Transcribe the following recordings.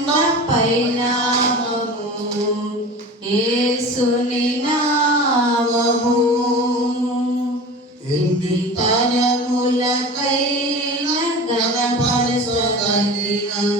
కన్న పైనామము యేసుని నామము. ఎన్ని తరములకైన గణపరచగలిగినది క్రీస్తు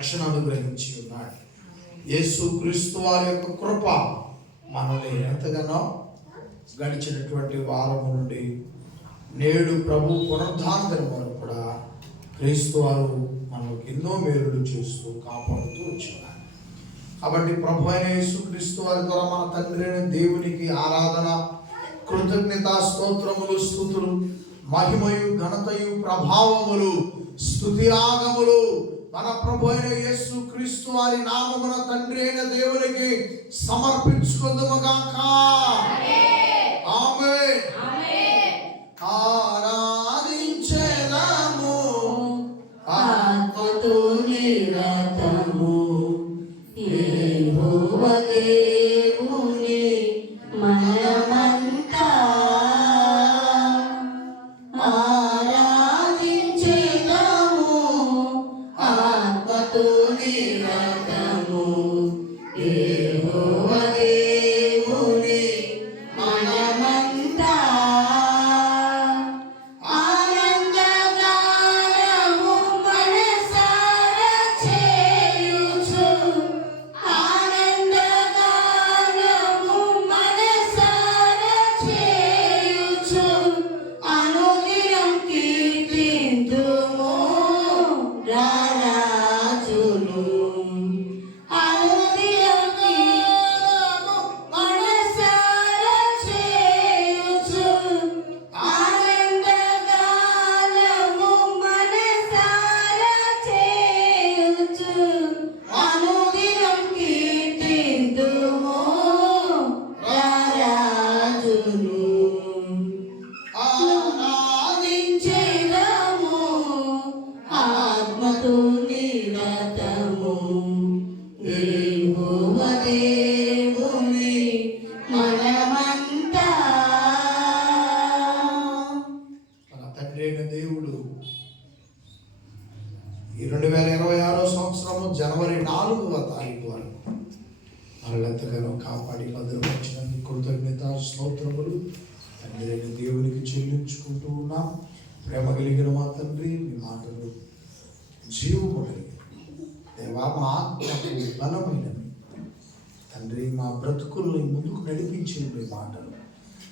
రక్షణ అనుగ్రహించి ఉన్నాడు. యేసుక్రీస్తు వారి యొక్క కృప మనల్ని ఎంతగానో గడిచినటువంటి వారం నుండి నేడు ప్రభు పునరుద్ధానం వరకు కూడా క్రీస్తు వారు మనకు ఎన్నో మేలులు చేస్తూ కాపాడుతూ వచ్చున్నారు కాబట్టి ప్రభు అయిన యేసుక్రీస్తు వారి ద్వారా మన తండ్రి అయిన దేవునికి ఆరాధన కృతజ్ఞత స్తోత్రములు స్థుతులు మహిమయు ఘనతయు ప్రభావములు స్తుతియాగములు మన ప్రభు అయిన యేసు క్రీస్తు వారి నామమున తండ్రి అయిన దేవునికి సమర్పించుకుందుముగాక. ఆమె ఆరాధించేదాము. ఆత్మతో నిరతము యెహోవ దేవుడు. ఈ రెండు వేల ఇరవై ఆరో సంవత్సరము జనవరి నాలుగవ తారీఖు వరకు వాళ్ళెంతగానో కాపాడి భద్రపరిచినందుకు కృతజ్ఞత స్తోత్రములు. తండ్రి దేవునికి చెల్లించుకుంటూ ఉన్నాం. ప్రేమ కలిగిన మా తండ్రి మీ మాటలు జీవము కలిగిన దేవా మా ఆత్మకు బలమైనవి. తండ్రి మా బ్రతుకుల్ని ముందుకు నడిపించి మీ మాటలు.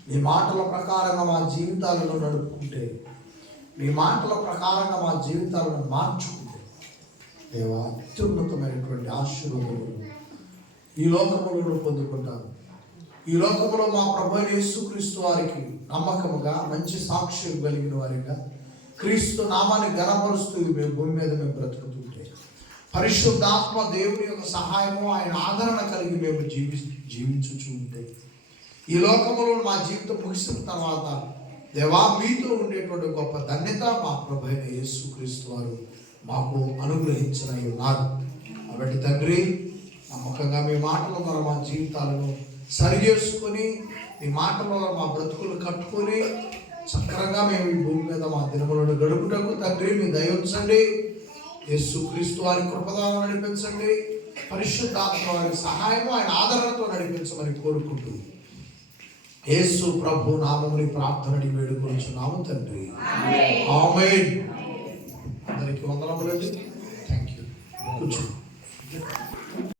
మీ మాటల ప్రకారంగా మా జీవితాలను నడుపుకుంటే మీ మాటల ప్రకారంగా మా జీవితాలను మార్చుకుంటే దేవా అత్యున్నతమైనటువంటి ఆశీర్వాదములు ఈ లోకముడు పొందుకుంటారు. ఈ లోకములో మా ప్రభు యేసుక్రీస్తు వారికి నమ్మకముగా మంచి సాక్ష్యం కలిగిన వారిగా క్రీస్తు నామాన్ని గణపరుస్తూ మేము భూమి మీద మేము బ్రతుకుతుంటే పరిశుద్ధాత్మ దేవుని యొక్క సహాయము ఆయన ఆదరణ కలిగి మేము జీవి జీవించుచు ఉంటే ఈ లోకములు మా జీవితం ముగిసిన తర్వాత దేవా మీతో ఉండేటువంటి గొప్ప ధన్యత మా ప్రభు అయిన యేసుక్రీస్తు వారు మాకు అనుగ్రహించిన ఉన్నారు కాబట్టి తండ్రి నమ్మకంగా మీ మాటల ద్వారా మా జీవితాలను సరిచేసుకొని మీ మాటల ద్వారా మా బ్రతుకులు కట్టుకొని చక్రంగా మేము ఈ భూమి మీద మా దినములను గడుపుటకు తండ్రి మీ దయొచ్చండి యేసు క్రీస్తు వారి కృపదానం నడిపించండి. పరిశుద్ధాత్మ వారి సహాయము ఆయన ఆదరణతో నడిపించమని కోరుకుంటుంది యేసు ప్రభు నామముని ప్రార్థనని వేడుకొంచున్నాము తండ్రి. ఆమేన్. అందరికీ వందనములండి. థ్యాంక్ యూ కూర్చోండి